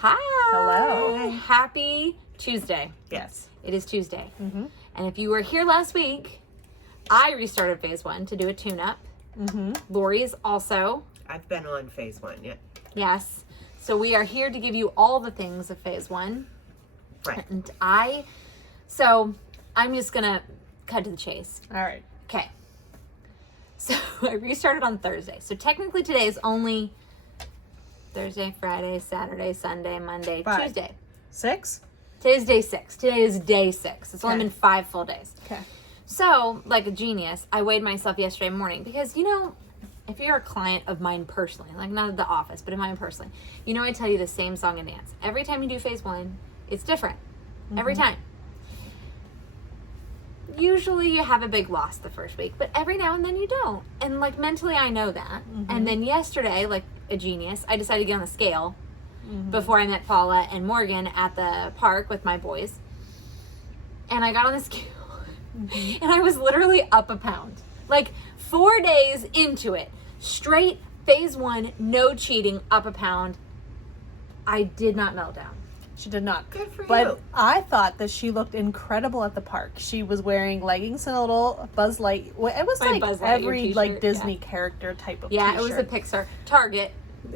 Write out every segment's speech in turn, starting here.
Hi. Hello. Happy Tuesday. Yes. It is Tuesday. Mm-hmm. And if you were here last week, I restarted phase 1 to do a tune-up. Mm-hmm. Lori's also. I've been on phase 1, yeah. Yes. So we are here to give you all the things of phase 1. Right. And I'm just going to cut to the chase. All right. Okay. So I restarted on Thursday. So technically today is only Thursday, Friday, Saturday, Sunday, Monday, 5. Tuesday. 6? Today's day 6. Today is day 6. It's only Okay. been 5 full days. Okay. So, like a genius, I weighed myself yesterday morning because, if you're a client of mine personally, like not at the office, but in mine personally, I tell you the same song and dance. Every time you do phase 1, it's different. Every time. Usually you have a big loss the first week, but every now and then you don't. And like mentally I know that. And then yesterday, like a genius, I decided to get on the scale before I met Paula and Morgan at the park with my boys. And I got on the scale and I was literally up a pound. Like 4 days into it, straight phase 1, no cheating, up a pound. I did not melt down. She did not. Good for But you. I thought that she looked incredible at the park. She was wearing leggings and a little Buzz Light. Well, it was My like Buzz Lightyear every t-shirt, like Disney character type of Yeah, t-shirt. it was a Pixar. Target.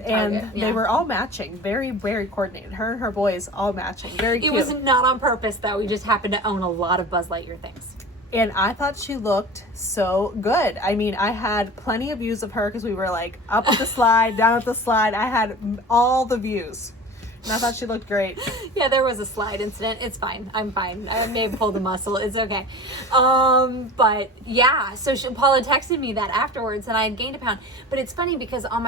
And yeah. they were all matching. Very, very coordinated. Her and her boys all matching. Very It cute. was not on purpose, though. We just happened to own a lot of Buzz Lightyear things. And I thought she looked so good. I mean, I had plenty of views of her because we were like up at the slide, down at the slide. I had all the views. And I thought she looked great. Yeah, there was a slide incident. It's fine. I'm fine. I may have pulled a muscle. It's okay. But yeah, so Paula texted me that afterwards, and I had gained a pound. But it's funny because on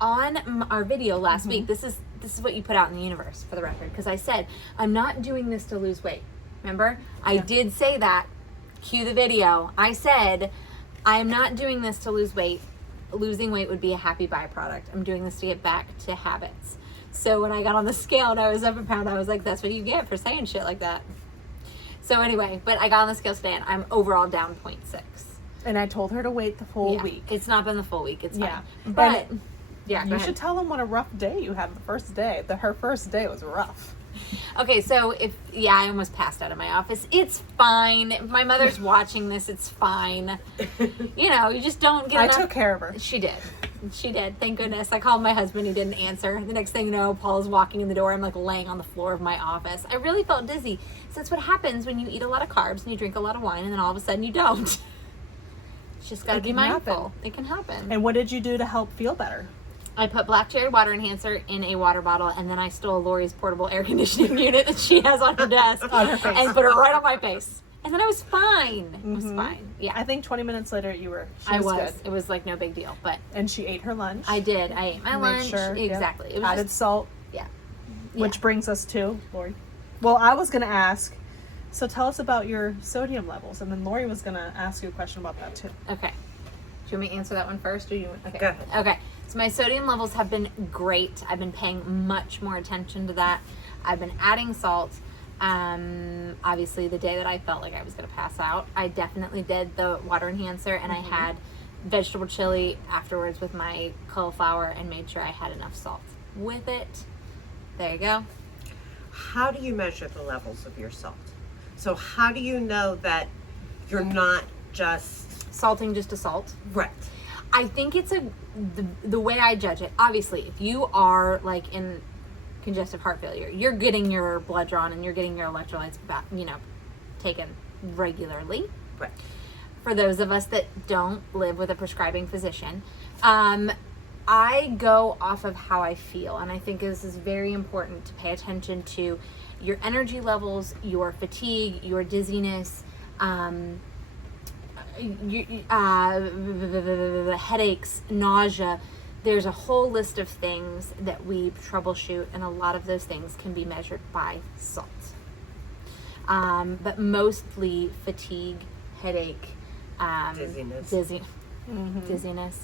our video last week, this is what you put out in the universe, for the record, because I said I'm not doing this to lose weight. Remember, I did say that. Cue the video. I said I am not doing this to lose weight. Losing weight would be a happy byproduct. I'm doing this to get back to habits. So when I got on the scale and I was up a pound, I was like, that's what you get for saying shit like that. So anyway, but I got on the scale today and I'm overall down 0.6. And I told her to wait the full week. It's not been the full week. It's fine. Yeah. But yeah, go You ahead. should tell them what a rough day you had the first day. Her first day was rough. Okay, so I almost passed out of my office. It's fine. If my mother's watching this, it's fine. You just don't get I enough. took care of her. She did. Thank goodness. I called my husband. He didn't answer. The next thing you know, Paul's walking in the door. I'm like laying on the floor of my office. I really felt dizzy. So that's what happens when you eat a lot of carbs and you drink a lot of wine and then all of a sudden you don't. It's just got to It be can mindful. happen. It can happen. And what did you do to help feel better? I put Black Cherry Water Enhancer in a water bottle, and then I stole Lori's portable air conditioning unit that she has on her desk On her face. and put it right on my face. And then I was fine. It was fine. Yeah. I think 20 minutes later she I was was. good. It was like no big deal, but And she ate her lunch. I did. I ate my Made lunch. sure, yeah. Exactly. It was Added just, salt. yeah. Which brings us to Lori. Well, I was going to ask, so tell us about your sodium levels. And then Lori was going to ask you a question about that too. Okay. Do you want me to answer that one first? Or you? Okay. Go ahead. Okay. So my sodium levels have been great. I've been paying much more attention to that. I've been adding salt. Obviously, the day that I felt like I was going to pass out, I definitely did the water enhancer, and I had vegetable chili afterwards with my cauliflower and made sure I had enough salt with it. There you go. How do you measure the levels of your salt? So how do you know that you're not just Salting just to salt. right? I think it's the way I judge it. Obviously, if you are like in congestive heart failure, you're getting your blood drawn and you're getting your electrolytes back, taken regularly. Right. For those of us that don't live with a prescribing physician, I go off of how I feel, and I think this is very important to pay attention to your energy levels, your fatigue, your dizziness, headaches, nausea. There's a whole list of things that we troubleshoot, and a lot of those things can be measured by salt. But mostly fatigue, headache, Dizziness. dizziness.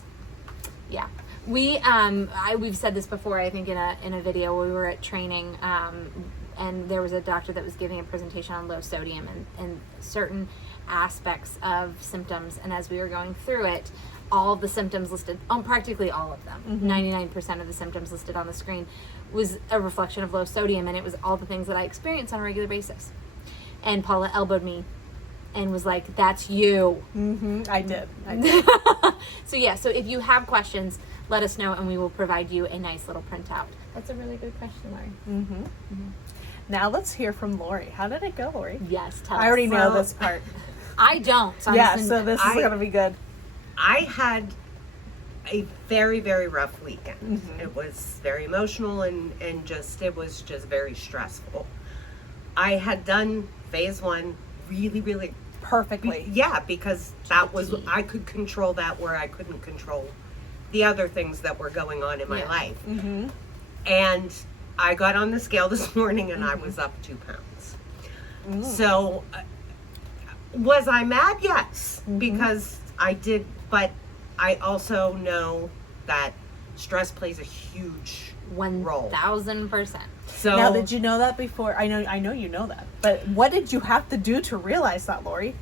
Yeah. We've said this before, I think in a video where we were at training, and there was a doctor that was giving a presentation on low sodium and certain aspects of symptoms, and as we were going through it, all of the symptoms listed, practically all of them, 99% of the symptoms listed on the screen was a reflection of low sodium, and it was all the things that I experience on a regular basis. And Paula elbowed me and was like, that's you. I did. I did. So yeah, so if you have questions, let us know and we will provide you a nice little printout. That's a really good question, Lori. Now let's hear from Lori. How did it go, Lori? Yes, tell I already us. know Well, this part. I don't. So I'm Yeah, just- so this is going to be good. I had a very, very rough weekend. It was very emotional and it was just very stressful. I had done phase 1 really, really, Perfectly. yeah, because that was, I could control that where I couldn't control the other things that were going on in my Yeah. life. And I got on the scale this morning and I was up 2 pounds. So, was I mad? Yes, because I did, but I also know that stress plays a huge role. 1,000%. So Now, did you know that before? I know you know that. But what did you have to do to realize that, Lori?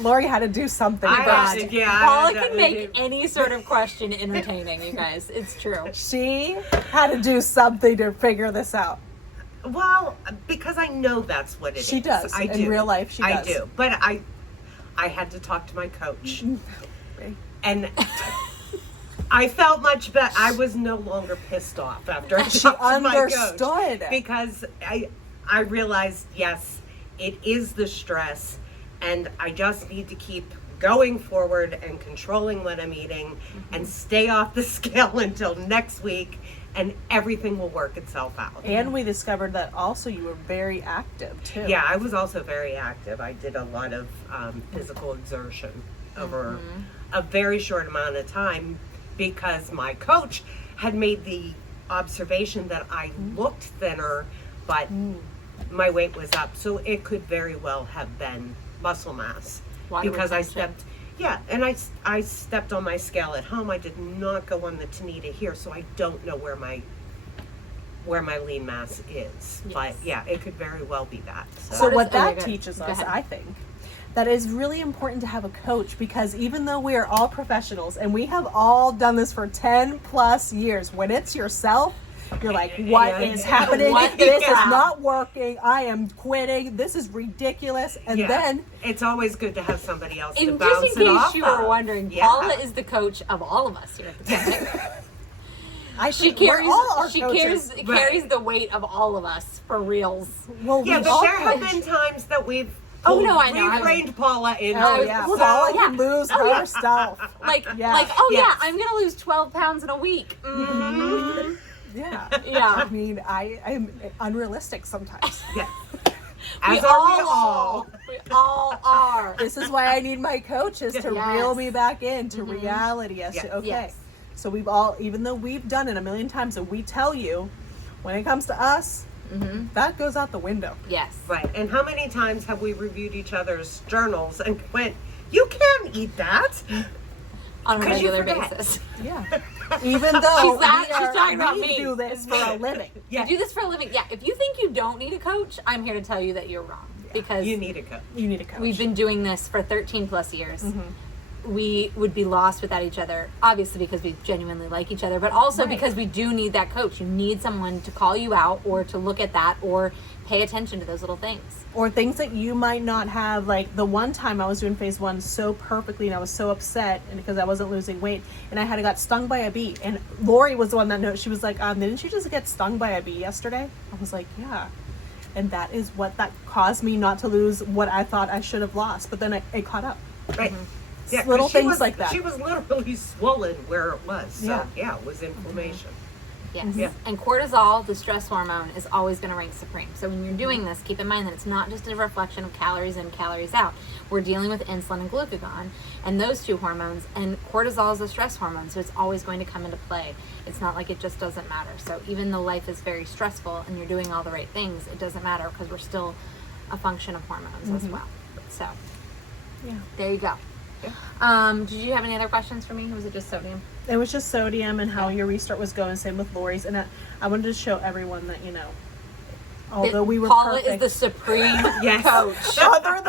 Lori had to do something I first. had to- yeah, Paula I can had to make do- any sort of question entertaining, you guys. It's true. She had to do something to figure this out. Well, because I know that's what it is. She does. I In do. real life, she I does. do. But I had to talk to my coach. And I felt much better. I was no longer pissed off after I She talked to my coach. understood. Because I realized, yes, it is the stress, and I just need to keep going forward and controlling what I'm eating and stay off the scale until next week, and everything will work itself out. And we discovered that also you were very active, too. Yeah, I was also very active. I did a lot of physical exertion over a very short amount of time because my coach had made the observation that I looked thinner, but my weight was up. So it could very well have been muscle mass Water because I retention. stepped, yeah, and I stepped on my scale at home. I did not go on the Tanita here, so I don't know where my lean mass is. But yeah, it could very well be that. So does- what okay, that good. teaches Go us, ahead. I think, that is really important to have a coach, because even though we are all professionals and we have all done this for 10 plus years, when it's yourself, you're like, what is happening? What This yeah. is not working. I am quitting. This is ridiculous. And Yeah. then It's always good to have somebody else to And bounce just in it case off you were of. wondering, Yeah. Paula is the coach of all of us here at the clinic. I She think we're carries all our she coaches. carries the weight of all of us for reals. Well, Yeah, we but all there have coach. been times that we've Oh, no, I know. we've reined Paula in. Oh yeah, Well, Paula yeah. can lose Oh, yeah. herself. Like Yeah. like oh Yes. yeah, I'm gonna lose 12 pounds in a week. Mhm. Yeah. Yeah. I mean, I am unrealistic sometimes. Yeah. We As are we all all. are. We all are. This is why I need my coaches to Yes. reel me back into reality as Yes. to, okay, Yes. so we've all, even though we've done it a million times, and we tell you, when it comes to us, that goes out the window. Yes. Right. And how many times have we reviewed each other's journals and went, "You can't eat that." On a 'Cause you regular forget. basis. Yeah. Even though she's talking about we me. do this for a living. Yeah. You do this for a living. Yeah. If you think you don't need a coach, I'm here to tell you that you're wrong. Because You need a coach. You need a coach. we've been doing this for 13 plus years. We would be lost without each other, obviously because we genuinely like each other, but also because we do need that coach. You need someone to call you out or to look at that or pay attention to those little things. or things that you might not have. Like the one time I was doing phase 1 so perfectly and I was so upset and because I wasn't losing weight and I got stung by a bee, and Lori was the one that she was like, didn't you just get stung by a bee yesterday? I was like, yeah. And that is what that caused me not to lose what I thought I should have lost, but then it caught up. Right. Yeah, 'cause Little she things was- like that. She was literally swollen where it was. So Yeah. yeah, it was inflammation. Yes. Yeah. And cortisol, the stress hormone, is always going to rank supreme. So when you're doing this, keep in mind that it's not just a reflection of calories in, calories out. We're dealing with insulin and glucagon and those two hormones, and cortisol is a stress hormone, so it's always going to come into play. It's not like it just doesn't matter. So even though life is very stressful and you're doing all the right things, it doesn't matter because we're still a function of hormones as well. So Yeah. there you go. Did you have any other questions for me? Or was it just sodium? It was just sodium and how your restart was going, same with Lori's. And I wanted to show everyone that, Although we were Paula perfect. is the supreme Yes. coach. Other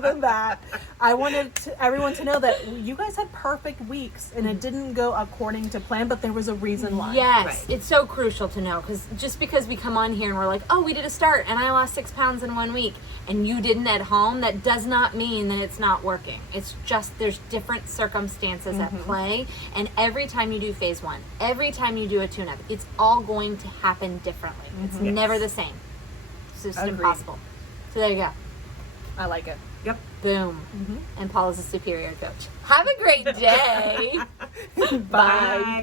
than that, I wanted everyone to know that you guys had perfect weeks and it didn't go according to plan, but there was a reason why. Yes, Right. it's so crucial to know, because just because we come on here and we're like, oh, we did a start and I lost 6 pounds in 1 week and you didn't at home, that does not mean that it's not working. It's just there's different circumstances at play, and every time you do phase 1, every time you do a tune-up, it's all going to happen differently. It's Yes. never the same. It's just Agreed. impossible. So there you go. I like it. Yep. Boom. And Paula's a superior coach. Have a great day. Bye.